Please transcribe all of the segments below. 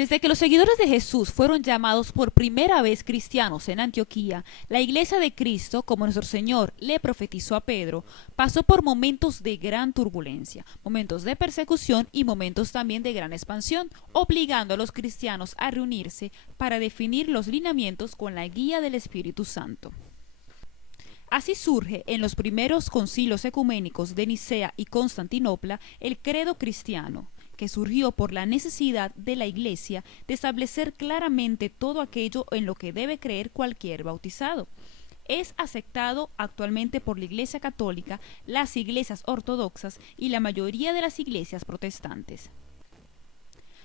Desde que los seguidores de Jesús fueron llamados por primera vez cristianos en Antioquía, la Iglesia de Cristo, como nuestro Señor le profetizó a Pedro, pasó por momentos de gran turbulencia, momentos de persecución y momentos también de gran expansión, obligando a los cristianos a reunirse para definir los lineamientos con la guía del Espíritu Santo. Así surge en los primeros concilios ecuménicos de Nicea y Constantinopla el credo cristiano, que surgió por la necesidad de la Iglesia de establecer claramente todo aquello en lo que debe creer cualquier bautizado. Es aceptado actualmente por la Iglesia Católica, las iglesias ortodoxas y la mayoría de las iglesias protestantes.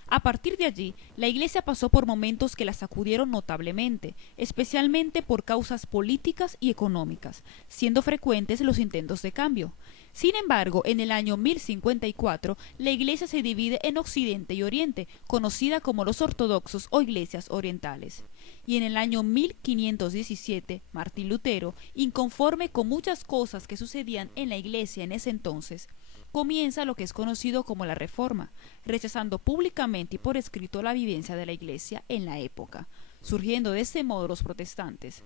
A partir de allí, la Iglesia pasó por momentos que la sacudieron notablemente, especialmente por causas políticas y económicas, siendo frecuentes los intentos de cambio. Sin embargo, en el año 1054, la Iglesia se divide en Occidente y Oriente, conocida como los ortodoxos o iglesias orientales. Y en el año 1517, Martín Lutero, inconforme con muchas cosas que sucedían en la Iglesia en ese entonces, comienza lo que es conocido como la Reforma, rechazando públicamente y por escrito la vivencia de la Iglesia en la época, surgiendo de este modo los protestantes.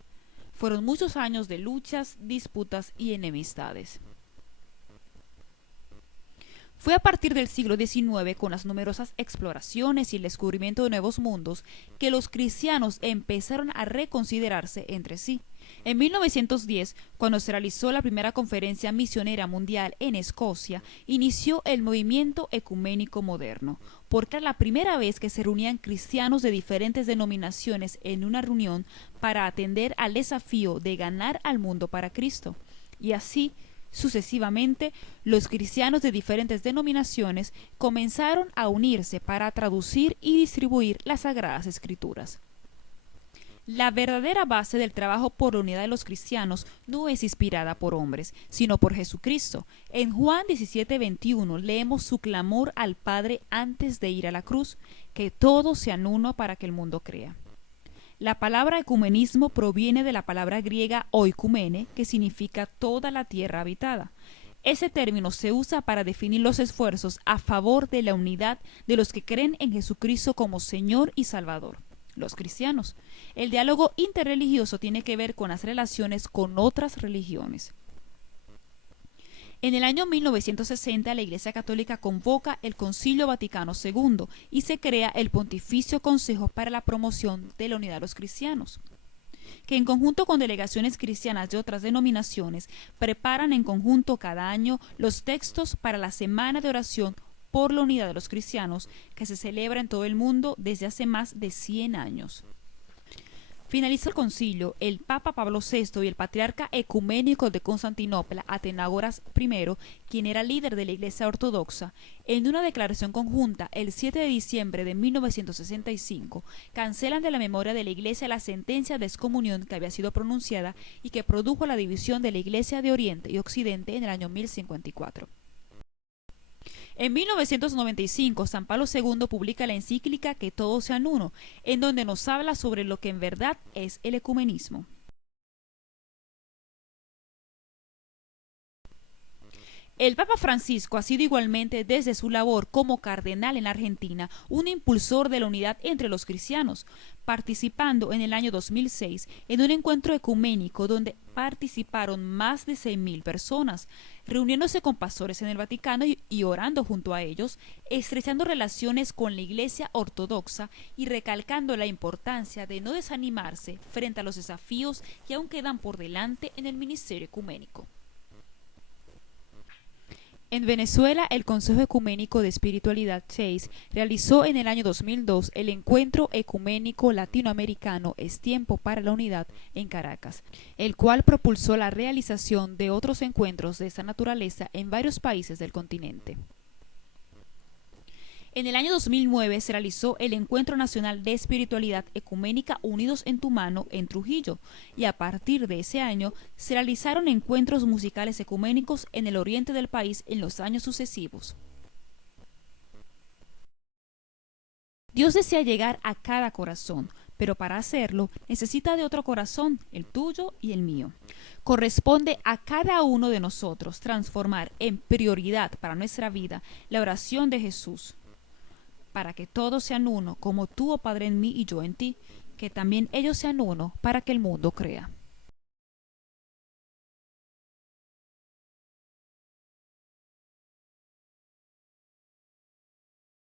Fueron muchos años de luchas, disputas y enemistades. Fue a partir del siglo XIX, con las numerosas exploraciones y el descubrimiento de nuevos mundos, que los cristianos empezaron a reconsiderarse entre sí. En 1910, cuando se realizó la primera conferencia misionera mundial en Escocia, inició el movimiento ecuménico moderno, porque era la primera vez que se reunían cristianos de diferentes denominaciones en una reunión para atender al desafío de ganar al mundo para Cristo. Y así, sucesivamente, los cristianos de diferentes denominaciones comenzaron a unirse para traducir y distribuir las Sagradas Escrituras. La verdadera base del trabajo por la unidad de los cristianos no es inspirada por hombres, sino por Jesucristo. En Juan 17:21 leemos su clamor al Padre antes de ir a la cruz, que todos sean uno para que el mundo crea. La palabra ecumenismo proviene de la palabra griega oikumene, que significa toda la tierra habitada. Ese término se usa para definir los esfuerzos a favor de la unidad de los que creen en Jesucristo como Señor y Salvador, los cristianos. El diálogo interreligioso tiene que ver con las relaciones con otras religiones. En el año 1960, la Iglesia Católica convoca el Concilio Vaticano II y se crea el Pontificio Consejo para la Promoción de la Unidad de los Cristianos, que en conjunto con delegaciones cristianas de otras denominaciones preparan en conjunto cada año los textos para la Semana de Oración por la Unidad de los Cristianos, que se celebra en todo el mundo desde hace más de 100 años. Finaliza el concilio, el Papa Pablo VI y el Patriarca Ecuménico de Constantinopla, Atenágoras I, quien era líder de la Iglesia Ortodoxa, en una declaración conjunta el 7 de diciembre de 1965, cancelan de la memoria de la Iglesia la sentencia de excomunión que había sido pronunciada y que produjo la división de la Iglesia de Oriente y Occidente en el año 1054. En 1995, San Pablo II publica la encíclica Que todos sean uno, en donde nos habla sobre lo que en verdad es el ecumenismo. El Papa Francisco ha sido igualmente, desde su labor como cardenal en Argentina, un impulsor de la unidad entre los cristianos, participando en el año 2006 en un encuentro ecuménico donde participaron más de 6.000 personas, reuniéndose con pastores en el Vaticano y orando junto a ellos, estrechando relaciones con la Iglesia Ortodoxa y recalcando la importancia de no desanimarse frente a los desafíos que aún quedan por delante en el ministerio ecuménico. En Venezuela, el Consejo Ecuménico de Espiritualidad CHEIS realizó en el año 2002 el Encuentro Ecuménico Latinoamericano Es Tiempo para la Unidad en Caracas, el cual propulsó la realización de otros encuentros de esta naturaleza en varios países del continente. En el año 2009 se realizó el Encuentro Nacional de Espiritualidad Ecuménica Unidos en tu Mano en Trujillo, y a partir de ese año se realizaron encuentros musicales ecuménicos en el oriente del país en los años sucesivos. Dios desea llegar a cada corazón, pero para hacerlo necesita de otro corazón, el tuyo y el mío. Corresponde a cada uno de nosotros transformar en prioridad para nuestra vida la oración de Jesús, para que todos sean uno, como tú, oh Padre, en mí y yo en ti, que también ellos sean uno, para que el mundo crea.